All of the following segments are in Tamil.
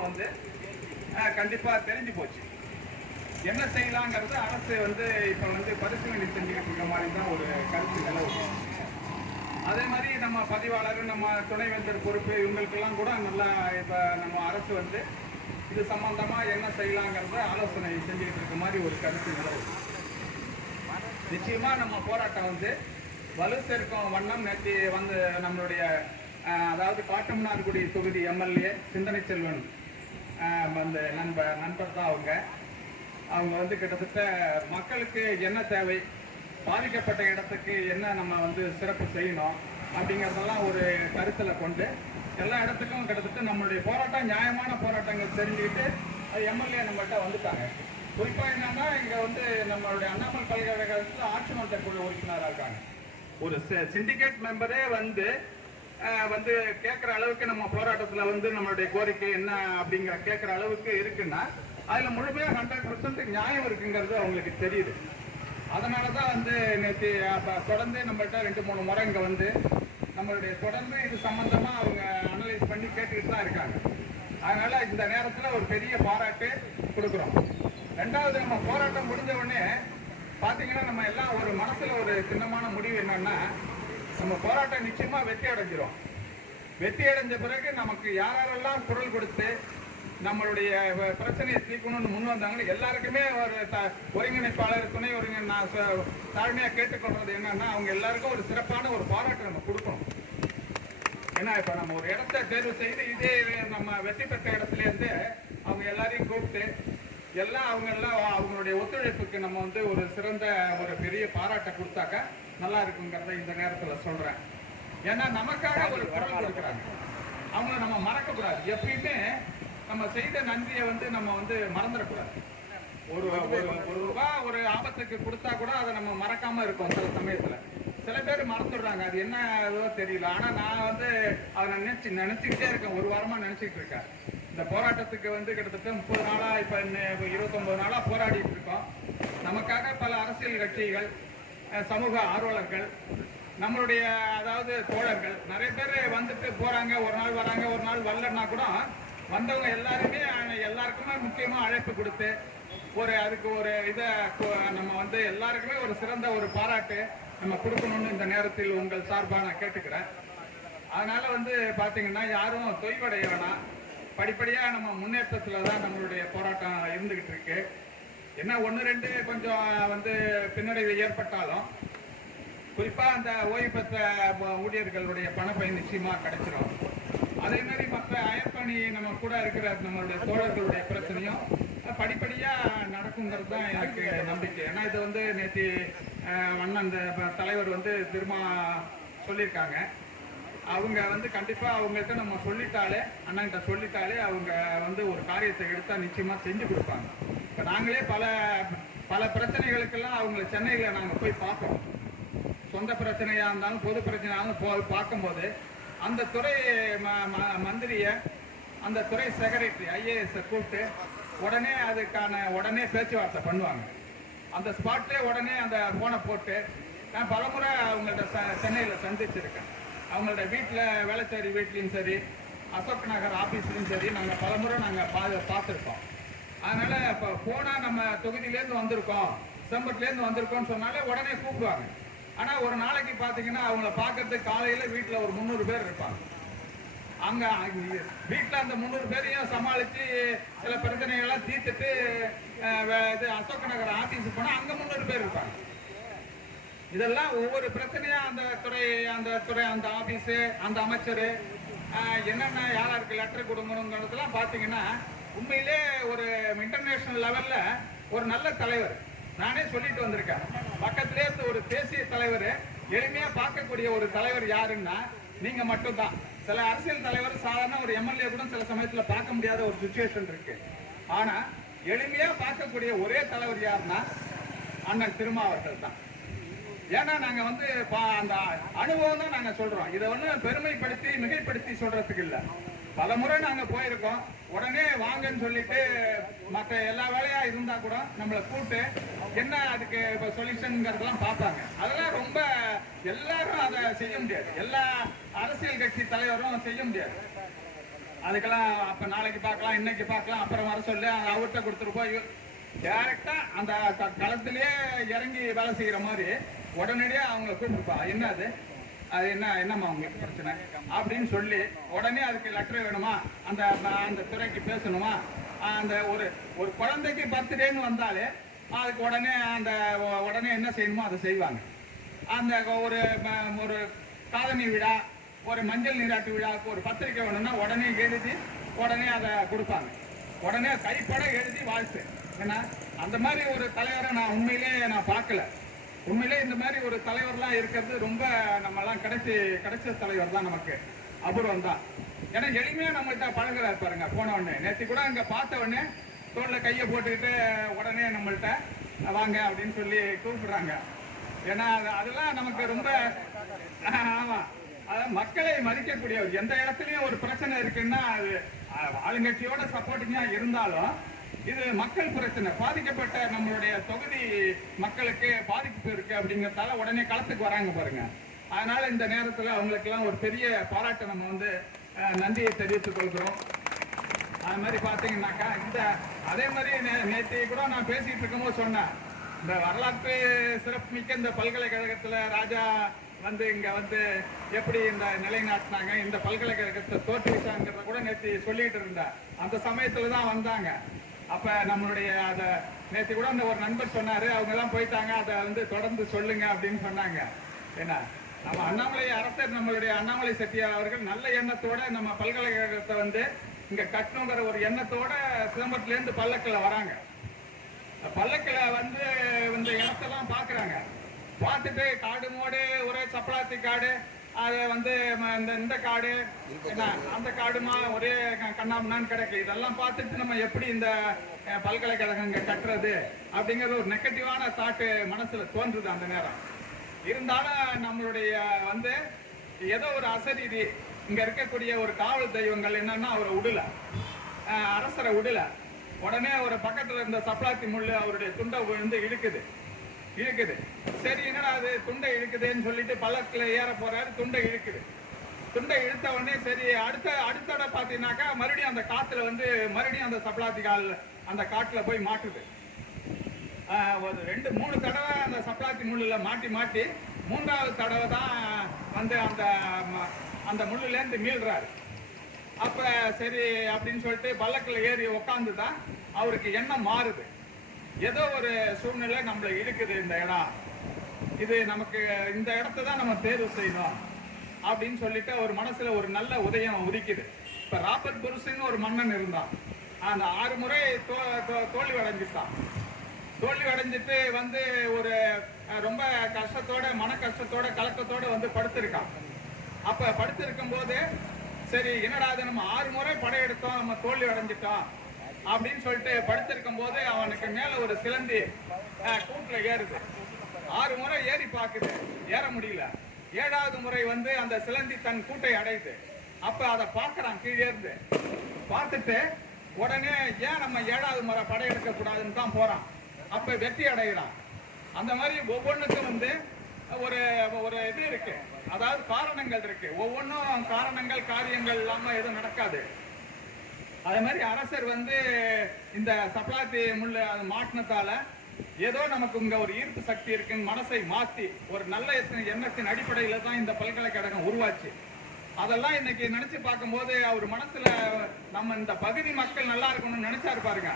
எல்லாருக்கும் வந்து கண்டிப்பா தெரிஞ்சு போச்சு. என்ன செய்யலாங்கிறது அரசு வந்து இப்ப வந்து பரிசீலனை செஞ்சுக்கிட்டு இருக்க மாதிரி தான் ஒரு கருத்து நிலவு. அதே மாதிரி நம்ம பதிவாளர், நம்ம துணைவேந்தர் பொறுப்பு இவங்களுக்கெல்லாம் கூட நல்லா இப்ப நம்ம அரசு வந்து இது சம்பந்தமா என்ன செய்யலாங்கிறத ஆலோசனை செஞ்சுக்கிட்டு இருக்க மாதிரி ஒரு கருத்து நிலவு. நிச்சயமா நம்ம போராட்டம் வந்து வலு சேர்க்கும் வண்ணம் நேற்று வந்து நம்மளுடைய அதாவது காட்டுமன்னார்குடி தொகுதி எம்எல்ஏ சிந்தனை செல்வன் வந்து நண்பர் தான் அவங்க வந்து கிட்டத்தட்ட மக்களுக்கு என்ன தேவை, பாதிக்கப்பட்ட இடத்துக்கு என்ன நம்ம வந்து சிறப்பு செய்யணும் அப்படிங்கிறதெல்லாம் ஒரு கருத்தில் கொண்டு எல்லா இடத்துக்கும் கிட்டத்தட்ட நம்மளுடைய போராட்டம் நியாயமான போராட்டங்கள் தெரிஞ்சுக்கிட்டு எம்எல்ஏ நம்மகிட்ட வந்துட்டாங்க. குறிப்பாக என்னன்னா இங்கே வந்து நம்மளுடைய அண்ணாமலை பல்கலைக்கழகத்தில் ஆட்சி மன்ற குழு உறுப்பினராக இருக்காங்க. ஒரு சிண்டிகேட் மெம்பரே வந்து கேட்குற அளவுக்கு நம்ம போராட்டத்தில் வந்து நம்மளுடைய கோரிக்கை என்ன அப்படிங்கிற கேட்குற அளவுக்கு இருக்குன்னா அதில் முழுமையாக 100% நியாயம் இருக்குங்கிறது அவங்களுக்கு தெரியுது. அதனால தான் வந்து நேற்று தொடர்ந்து நம்மகிட்ட 2-3 முறை இங்கே வந்து நம்மளுடைய தொடர்ந்து இது சம்பந்தமாக அவங்க அனலைஸ் பண்ணி கேட்டுக்கிட்டு தான் இருக்காங்க. அதனால இந்த நேரத்தில் ஒரு பெரிய பாராட்டு கொடுக்குறோம். ரெண்டாவது, நம்ம போராட்டம் முடிஞ்ச உடனே பார்த்தீங்கன்னா நம்ம எல்லாம் ஒரு மனசில் ஒரு சின்னமான முடிவு என்னன்னா, நம்ம போராட்டம் நிச்சயமாக வெற்றி அடைஞ்சிரும். வெற்றி அடைஞ்ச பிறகு நமக்கு யாரெல்லாம் குரல் கொடுத்து நம்மளுடைய பிரச்சனையை தீர்க்கணும்னு முன் வந்தாங்க எல்லாருக்குமே ஒரு ஒருங்கிணைப்பாளர், துணை நான் தாழ்மையாக கேட்டுக்கொள்றது என்னன்னா, அவங்க எல்லாருக்கும் ஒரு சிறப்பான ஒரு பாராட்டு நம்ம கொடுக்கணும். ஏன்னா இப்போ நம்ம ஒரு இடத்த தேர்வு செய்து இதே நம்ம வெற்றி பெற்ற இடத்துலேருந்து அவங்க எல்லாரையும் கூப்பிட்டு அவங்களுடைய ஒத்துழைப்புக்கு நம்ம வந்து ஒரு சிறந்த ஒரு பெரிய பாராட்டை கொடுத்தாக்க நல்லா இருக்குங்கிறத இந்த நேரத்தில் சொல்றேன். ஏன்னா நமக்காக ஒரு குரல் கொடுக்குறாங்க, அவங்கள நம்ம மறக்கக்கூடாது. எப்பயுமே நம்ம செய்த நன்றியை வந்து நம்ம வந்து மறந்துடக்கூடாது. ஒரு ரூபா ஒரு ஆபத்துக்கு கொடுத்தா கூட அதை நம்ம மறக்காம இருக்கோம். சில சமயத்துல சில பேர் மறந்துடுறாங்க, அது என்ன தெரியல. ஆனா நான் வந்து அதை நினைச்சுக்கிட்டே இருக்கேன், ஒரு வாரமா நினைச்சுக்கிட்டு இருக்கேன். இந்த போராட்டத்துக்கு வந்து கிட்டத்தட்ட 30 நாளா இப்ப 29 நாளா போராடிட்டு இருக்கோம். நமக்காக பல அரசியல் கட்சிகள், சமூக ஆர்வலர்கள், நம்மளுடைய அதாவது தோழர்கள் நிறைய பேர் வந்துட்டு போறாங்க. ஒரு நாள் வராங்க, ஒரு நாள் வரலன்னா கூட வந்தவங்க எல்லாருக்குமே முக்கியமா அழைப்பு கொடுத்து அதுக்கு ஒரு இதை நம்ம வந்து எல்லாருக்குமே ஒரு சிறந்த ஒரு பாராட்டு நம்ம கொடுக்கணும்னு இந்த நேரத்தில் உங்கள் சார்பாக நான் கேட்டுக்கிறேன். அதனால வந்து பாத்தீங்கன்னா யாரும் தொய்வடைய வேணாம். படிப்படியா நம்ம முன்னேற்றத்துல தான் நம்மளுடைய போராட்டம் இருந்துகிட்டு இருக்கு. என்ன 1-2 கொஞ்சம் வந்து பின்னடைவு ஏற்பட்டாலும் குறிப்பா அந்த ஓய்வு பெற்ற ஊழியர்களுடைய பணப்பை நிச்சயமா கிடைச்சிடும். அதே மாதிரி மற்ற அயற்பணி நம்ம கூட இருக்கிற நம்மளுடைய தோழர்களுடைய பிரச்சனையும் படிப்படியா நடக்குங்கிறது தான் எனக்கு நம்பிக்கை. ஏன்னா இது வந்து நேற்று அண்ணன் தலைவர் வந்து திரும்ப சொல்லியிருக்காங்க. அவங்க வந்து கண்டிப்பா அவங்கள்ட்ட நம்ம சொல்லிட்டாலே, அண்ணன்கிட்ட சொல்லிட்டாலே அவங்க வந்து ஒரு காரியத்தை எடுத்தா நிச்சயமா செஞ்சு கொடுப்பாங்க. இப்ப நாங்களே பல பிரச்சனைகளுக்கெல்லாம் அவங்களை சென்னையில நாங்க போய் பார்ப்போம். சொந்த பிரச்சனையா இருந்தாலும் பொது பிரச்சனையாலும் போய் பார்க்கும்போது அந்த துறை மந்திரிய, அந்த துறை செக்ரட்டரி IAS கூப்பிட்டு உடனே பேச்சுவார்த்தை பண்ணுவாங்க. அந்த ஸ்பாட்லேயே உடனே அந்த போனை போட்டு நான் பலமுறை அவங்கள்ட்ட சென்னையில் சந்திச்சிருக்கேன். அவங்களோட வீட்டில் வேளச்சேரி வீட்லையும் சரி, அசோக் நகர் ஆஃபீஸ்லையும் சரி நாங்கள் பலமுறை பார்த்துருக்கோம். அதனால இப்போ போனால் நம்ம தொகுதியிலேருந்து வந்திருக்கோம், செம்பட்டிலேருந்து வந்திருக்கோம்னு சொன்னாலே உடனே கூப்பிடுவாங்க. ஆனால் ஒரு நாளைக்கு பார்த்தீங்கன்னா அவங்கள பார்க்கறதுக்கு காலையில் வீட்டில் ஒரு 300 பேர் இருப்பாங்க. அங்கே வீட்டில் அந்த 300 பேரையும் சமாளித்து சில பிரச்சனைகள்லாம் தீர்த்துட்டு இது அசோக் நகர் ஆஃபீஸுக்கு போனால் அங்கே 300 பேர் இருப்பாங்க. இதெல்லாம் ஒவ்வொரு பிரச்சனையாக அந்த துறை அந்த ஆஃபீஸு, அந்த அமைச்சர் என்னென்ன யாருக்கு லெட்டர் கொடுக்கணுங்கிறதுலாம் பார்த்தீங்கன்னா உண்மையிலே ஒரு இன்டர்நேஷனல் லெவலில் ஒரு நல்ல தலைவர். நானே சொல்லிட்டு வந்திருக்கேன், பக்கத்திலே ஒரு தேசிய தலைவர் எளிமையாக பார்க்கக்கூடிய ஒரு தலைவர் யாருன்னா நீங்க மட்டும்தான். சில அரசியல் தலைவர் சாதாரண ஒரு MLA கூட சில சமயத்தில் பார்க்க முடியாத ஒரு சுச்சுவேஷன் இருக்கு. ஆனா எளிமையா பார்க்கக்கூடிய ஒரே தலைவர் யாருன்னா அண்ணன் திருமாவர்கள் தான். ஏன்னா நாங்க வந்து அந்த அனுபவம் தான் நாங்க சொல்றோம். இதை வந்து பெருமைப்படுத்தி மிகைப்படுத்தி சொல்றதுக்கு இல்லை. பல முறை நாங்க போயிருக்கோம். உடனே வாங்கன்னு சொல்லிட்டு மற்ற எல்லா வேலையா இருந்தா கூட நம்மளை கூப்பிட்டு என்ன அதுக்கு சொல்யூஷன்ங்கிறதெல்லாம் பார்ப்பாங்க. அதெல்லாம் ரொம்ப எல்லாரும் அதை செய்ய முடியாது, எல்லா அரசியல் கட்சி தலைவரும் செய்ய முடியாது. அதுக்கெல்லாம் அப்ப நாளைக்கு பார்க்கலாம், இன்னைக்கு பார்க்கலாம், அப்புறம் வர சொல்லு, அவர்கிட்ட கொடுத்துட்டு போய் டைரக்டா அந்த களத்திலேயே இறங்கி வேலை செய்யற மாதிரி உடனடியா அவங்க கூப்பிட்டுப்பா, என்ன அது என்னம்மா உங்களுக்கு பிரச்சனை அப்படின்னு சொல்லி உடனே அதுக்கு லெட்டர் வேணுமா, அந்த அந்த துறைக்கு பேசணுமா, அந்த ஒரு குழந்தைக்கு பர்த்டேன்னு வந்தாலே அதுக்கு உடனே என்ன செய்யணுமோ அதை செய்வாங்க. அந்த ஒரு காதணி விழா, ஒரு மஞ்சள் நீராட்டு விழாவுக்கு ஒரு பத்திரிக்கை வேணும்னா உடனே எழுதி உடனே அதை கொடுப்பாங்க. உடனே கைப்பட எழுதி வாழ்த்து. ஏன்னா அந்த மாதிரி ஒரு தலைவரை நான் உண்மையிலே பார்க்கல. உண்மையிலே இந்த மாதிரி ஒரு தலைவர்லாம் இருக்கிறது ரொம்ப நம்மலாம் கிடைச்ச தலைவர் தான், நமக்கு அபூர்வம் தான். ஏன்னா எளிமையா நம்மள்கிட்ட பழகுறாரு பாருங்க. போன உடனே நேற்று கூட அங்க பார்த்த உடனே தோல்ல கையை போட்டுக்கிட்டு உடனே நம்மள்கிட்ட வாங்க அப்படின்னு சொல்லி கூப்பிடுறாங்க. ஏன்னா அதெல்லாம் நமக்கு ரொம்ப ஆமா, அதாவது மக்களை மதிக்கக்கூடியவர். எந்த இடத்துலயும் ஒரு பிரச்சனை இருக்குன்னா அது ஆளுங்கட்சியோட சப்போர்ட்டிங்கா இருந்தாலும் இது மக்கள் பிரச்சனை, பாதிக்கப்பட்ட நம்மளுடைய தொகுதி மக்களுக்கு பாதிப்பு இருக்கு அப்படிங்கறதால உடனே களத்துக்கு வராங்க பாருங்க. அதனால இந்த நேரத்துல அவங்களுக்கு எல்லாம் ஒரு பெரிய பாராட்டை நம்ம நன்றியை தெரிவித்துக் கொள்கிறோம். அது மாதிரி பாத்தீங்கன்னாக்கா அதே மாதிரி நேற்று கூட நான் பேசிட்டு இருக்கும்போது சொன்னேன், இந்த வரலாற்று சிறப்புமிக்க இந்த பல்கலைக்கழகத்துல ராஜா இங்க எப்படி இந்த நிலைநாட்டினாங்க, இந்த பல்கலைக்கழகத்தை தோற்றுவிச்சாங்கிறத கூட நேற்று சொல்லிட்டு இருந்தேன். அந்த சமயத்துல தான் வந்தாங்க. அப்ப நம்மளுடைய அத நேற்று கூட அந்த ஒரு நண்பர் சொன்னாரு, அவங்க எல்லாம் போயிட்டாங்க, அதை தொடர்ந்து சொல்லுங்க அப்படின்னு சொன்னாங்க. ஏன்னா நம்ம அண்ணாமலை அரசர், நம்மளுடைய அண்ணாமலை செட்டியார் அவர்கள் நல்ல எண்ணத்தோட நம்ம பல்கலைக்கழகத்தை இங்க கட்டணுங்கிற ஒரு எண்ணத்தோட சிதம்பரத்துல இருந்து பல்லக்கில் வராங்க. பல்லக்கில் இந்த இடத்தெல்லாம் பாக்குறாங்க. பார்த்துட்டு காடு மோடு, ஒரே சப்பலாத்தி காடு, அது இந்த காடு அந்த காடுமா ஒரே கண்ணாமண்ணான்னு கிடைக்கு. இதெல்லாம் பார்த்துட்டு நம்ம எப்படி இந்த பல்கலைக்கழகம் இங்க கட்டுறது அப்படிங்கிறது ஒரு நெகட்டிவான தாட்டு மனசுல தோன்றுது அந்த நேரம். இருந்தாலும் நம்மளுடைய ஏதோ ஒரு அசரீதி இங்க இருக்கக்கூடிய ஒரு காவல் தெய்வங்கள் என்னன்னா அவரை விடல, அரசரை விடல. உடனே ஒரு பக்கத்துல இருந்த சப்பலாத்தி முள்ளு அவருடைய துண்டை இழுக்குது. சரி என்னடா அது துண்டை இழுக்குதுன்னு சொல்லிட்டு பல்லக்கில் ஏற போறாரு, துண்டை இழுக்குது. துண்டை இழுத்த உடனே சரி அடுத்தட பாத்தீங்கன்னாக்கா மறுபடியும் அந்த காத்துல மறுபடியும் அந்த சப்பலாத்தி அந்த காட்டுல போய் மாட்டுது. ஒரு 2-3 தடவை அந்த சப்பலாத்தி முள்ளுல மாட்டி மூன்றாவது தடவை தான் அந்த முள்ளுல இருந்து மீள்றாரு. அப்ப சரி அப்படின்னு சொல்லிட்டு பல்லக்கில் ஏறி உக்காந்துதான் அவருக்கு எண்ணம் மாறுது. ஏதோ ஒரு சூழ்நிலை நம்மளை இழுக்குது, இந்த இடம் இது நமக்கு, இந்த இடத்தை தான் நம்ம தேர்வு செய்யணும் அப்படின்னு சொல்லிட்டு ஒரு மனசுல ஒரு நல்ல உதயம் உதிக்குது. இப்ப ராபர்ட் புருஷன் ஒரு மன்னன் இருந்தான். அந்த 6 முறை தோல்வி அடைஞ்சிட்டான். தோல்வி அடைஞ்சிட்டு ஒரு ரொம்ப கஷ்டத்தோட, மன கஷ்டத்தோட, கலக்கத்தோட படுத்திருக்கான். அப்ப படுத்திருக்கும் போது சரி என்னடா நம்ம 6 முறை படையெடுத்தோம், நம்ம தோல்வி அடைஞ்சிட்டோம் அப்படின்னு சொல்லிட்டு படுத்திருக்கும் போது அவனுக்கு மேல ஒரு சிலந்தி கூட்டுல ஏறுது. 6 முறை ஏறி பாக்குது, ஏற முடியல. 7வது முறை அந்த சிலந்தி தன் கூட்டை அடையுது. அப்ப அதை பாக்குறான், கீழே இருந்து பார்த்துட்டு உடனே ஏன் நம்ம 7வது முறை படையெடுக்க கூடாதுன்னு தான் போறான். அப்ப வெற்றி அடைகிறான். அந்த மாதிரி ஒவ்வொன்றுக்கும் ஒரு ஒரு இது இருக்கு, அதாவது காரணங்கள் இருக்கு. ஒவ்வொன்றும் காரணங்கள், காரியங்கள் இல்லாம எதுவும் நடக்காது. அதே மாதிரி அரசர் இந்த சப்பலாத்தி முள்ள மாட்டினத்தால ஏதோ நமக்கு இங்க ஒரு ஈர்ப்பு சக்தி இருக்குன்னு மனசை மாத்தி ஒரு நல்ல எண்ணத்தின் அடிப்படையில தான் இந்த பல்கலைக்கழகம் உருவாச்சு. அதெல்லாம் இன்னைக்கு நினைச்சு பார்க்கும்போது அவர் மனசுல நம்ம இந்த பகுதி மக்கள் நல்லா இருக்கணும்னு நினைச்சாரு பாருங்க.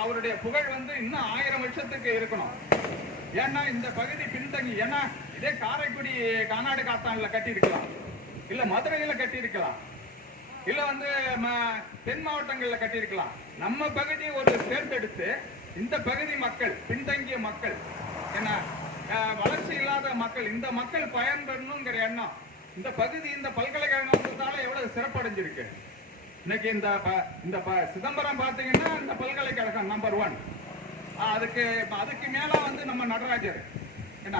அவருடைய புகழ் இன்னும் 1000 வருஷத்துக்கு இருக்கணும். ஏன்னா இந்த பகுதி பின்தங்கி, ஏன்னா இதே காரைக்குடி கானாடு காத்தான்ல கட்டி இருக்கலாம், இல்ல மதுரையில கட்டி இருக்கலாம், இல்ல தென் மாவட்டங்கள்ல கட்டி இருக்கலாம். நம்ம பகுதி ஒரு தேர்ந்தெடுத்து இந்த பகுதி மக்கள், பின்தங்கிய மக்கள், ஏன்னா வளர்ச்சி இல்லாத மக்கள், இந்த மக்கள் பயன்பெறணுங்கிற எண்ணம் இந்த பகுதி, இந்த பல்கலைக்கழகத்தால எவ்வளவு சிறப்படைஞ்சிருக்கு. இன்னைக்கு இந்த சிதம்பரம் பாத்தீங்கன்னா இந்த பல்கலைக்கழகம் நம்பர் 1. அதுக்கு மேல நம்ம நடராஜர், என்ன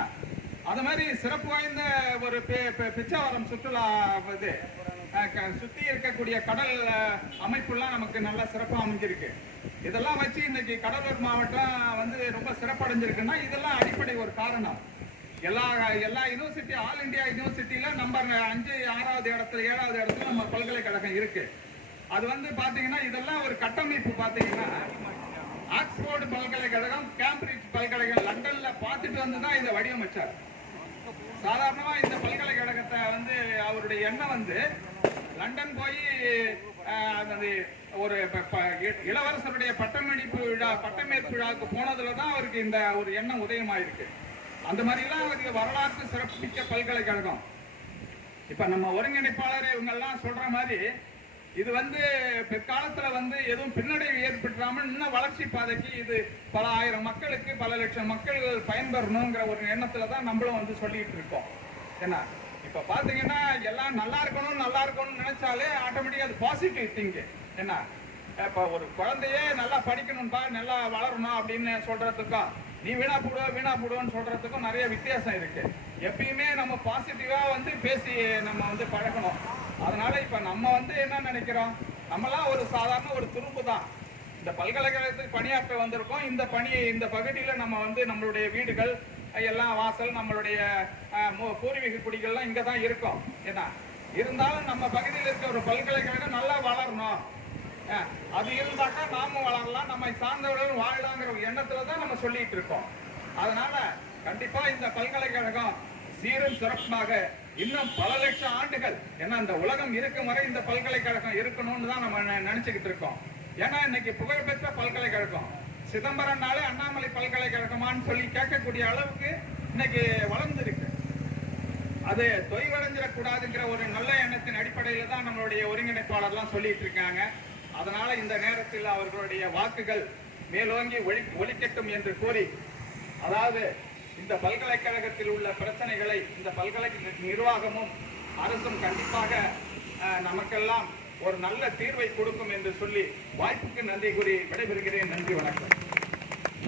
அது மாதிரி சிறப்பு வாய்ந்த ஒரு பிச்சாவரம் சுற்றுலா சுத்தி இருக்கக்கூடிய கடல் அமைப்புலாம் நமக்கு நல்லா சிறப்பா அமைஞ்சிருக்கு. இதெல்லாம் வச்சு இன்னைக்கு கடலூர் மாவட்டம் ரொம்ப சிறப்படைஞ்சிருக்குன்னா இதெல்லாம் அடிப்படை ஒரு காரணம். எல்லா யூனிவர்சிட்டி ஆல் இந்தியா யூனிவர்சிட்டியில நம்பர் 5 6வது இடத்துல 7வது இடத்துல நம்ம பல்கலைக்கழகம் இருக்கு. அது வந்து பாத்தீங்கன்னா இதெல்லாம் ஒரு கட்டமைப்பு. பாத்தீங்கன்னா ஆக்ஸ்போர்டு பல்கலைக்கழகம், கேம்பிரிட்ஜ் பல்கலைக்கழகம் லண்டன்ல பார்த்துட்டு வந்து தான் இதை வடிவமைச்சார். சாதாரணமா இந்த பல்கலைக்கழகத்தை வந்து அவருடைய எண்ணம் வந்து லண்டன் போய் ஒரு இளவரசருடைய பட்டமேற்பு விழாவுக்கு போனதுல தான் அவருக்கு இந்த ஒரு எண்ணம் உதயமாயிருக்கு. அந்த மாதிரிலாம் அவருக்கு வரலாற்று சிறப்புமிக்க பல்கலைக்கழகம். இப்ப நம்ம ஒருங்கிணைப்பாளர் இவங்கெல்லாம் சொல்ற மாதிரி இது வந்து பிற்காலத்துல வந்து எதுவும் பின்னடைவு ஏற்பட்டுறாமல் இன்னும் வளர்ச்சி பாதைக்கு இது பல ஆயிரம் மக்களுக்கு பல லட்சம் மக்கள் பயன்பெறணுங்கிற ஒரு எண்ணத்துல தான் நம்மளும் வந்து சொல்லிட்டு இருக்கோம். ஏன்னா இப்ப பாத்தீங்கன்னா எல்லாம் நல்லா இருக்கணும்னு நினைச்சாலே ஆட்டோமேட்டிக்கா அது பாசிட்டிவ் திங்க். என்ன இப்ப ஒரு குழந்தையே நல்லா படிக்கணும்பா, நல்லா வளரணும் அப்படின்னு சொல்றதுக்கும் நீ வீணா போடுவோன்னு சொல்றதுக்கும் நிறைய வித்தியாசம் இருக்கு. எப்பயுமே நம்ம பாசிட்டிவா வந்து பேசி நம்ம வந்து பழகணும். அதனால இப்ப நம்ம வந்து என்ன நினைக்கிறோம், நம்மலாம் ஒரு சாதாரண ஒரு துரும்பு தான். இந்த பல்கலைக்கழகத்துக்கு பணியாற்ற வந்திருக்கோம். இந்த பகுதியில நம்ம வந்து நம்மளுடைய வீடுகள் எல்லாம் வாசல், நம்மளுடைய பூர்வீக குடிகள்லாம் இங்க தான் இருக்கும். ஏன்னா இருந்தாலும் நம்ம பகுதியில் இருக்க ஒரு பல்கலைக்கழகம் நல்லா வளரணும், அது இருந்தாக்கா நாமும் வளரலாம், நம்மை சார்ந்தவர்களும் வாழலாங்கிற ஒரு எண்ணத்துல தான் நம்ம சொல்லிட்டு இருக்கோம். அதனால கண்டிப்பா இந்த பல்கலைக்கழகம் சீரும் சிறப்பாக இன்னும் பல லட்சம் ஆண்டுகள், ஏன்னா இந்த உலகம் இருக்கும் வரை இந்த பல்கலைக்கழகம் இருக்கணும்னு தான் நம்ம நினைச்சுக்கிட்டு இருக்கோம். ஏன்னா இன்னைக்கு புகழ்பெற்ற பல்கலைக்கழகம் சிதம்பரம்னாலே அண்ணாமலை பல்கலைக்கழகமான்னு சொல்லி கேட்கக்கூடிய அளவுக்கு இன்னைக்கு வளர்ந்துருக்கு. அது தொய்வடைஞ்சிடக்கூடாதுங்கிற ஒரு நல்ல எண்ணத்தின் அடிப்படையில தான் நம்மளுடைய ஒருங்கிணைப்பாளர்லாம் சொல்லிட்டு இருக்காங்க. அதனால இந்த நேரத்தில் அவர்களுடைய வாக்குகள் மேலோங்கி ஒலிக்கட்டும் என்று கூறி, அதாவது இந்த பல்கலைக்கழகத்தில் உள்ள பிரச்சனைகளை இந்த பல்கலைக்கழக நிர்வாகமும் அரசும் கண்டிப்பாக நமக்கெல்லாம் ஒரு நல்ல தீர்வை கொடுக்கும் என்று சொல்லி வாய்ப்புக்கு நன்றி கூறி விடைபெறுகிறேன். நன்றி, வணக்கம்.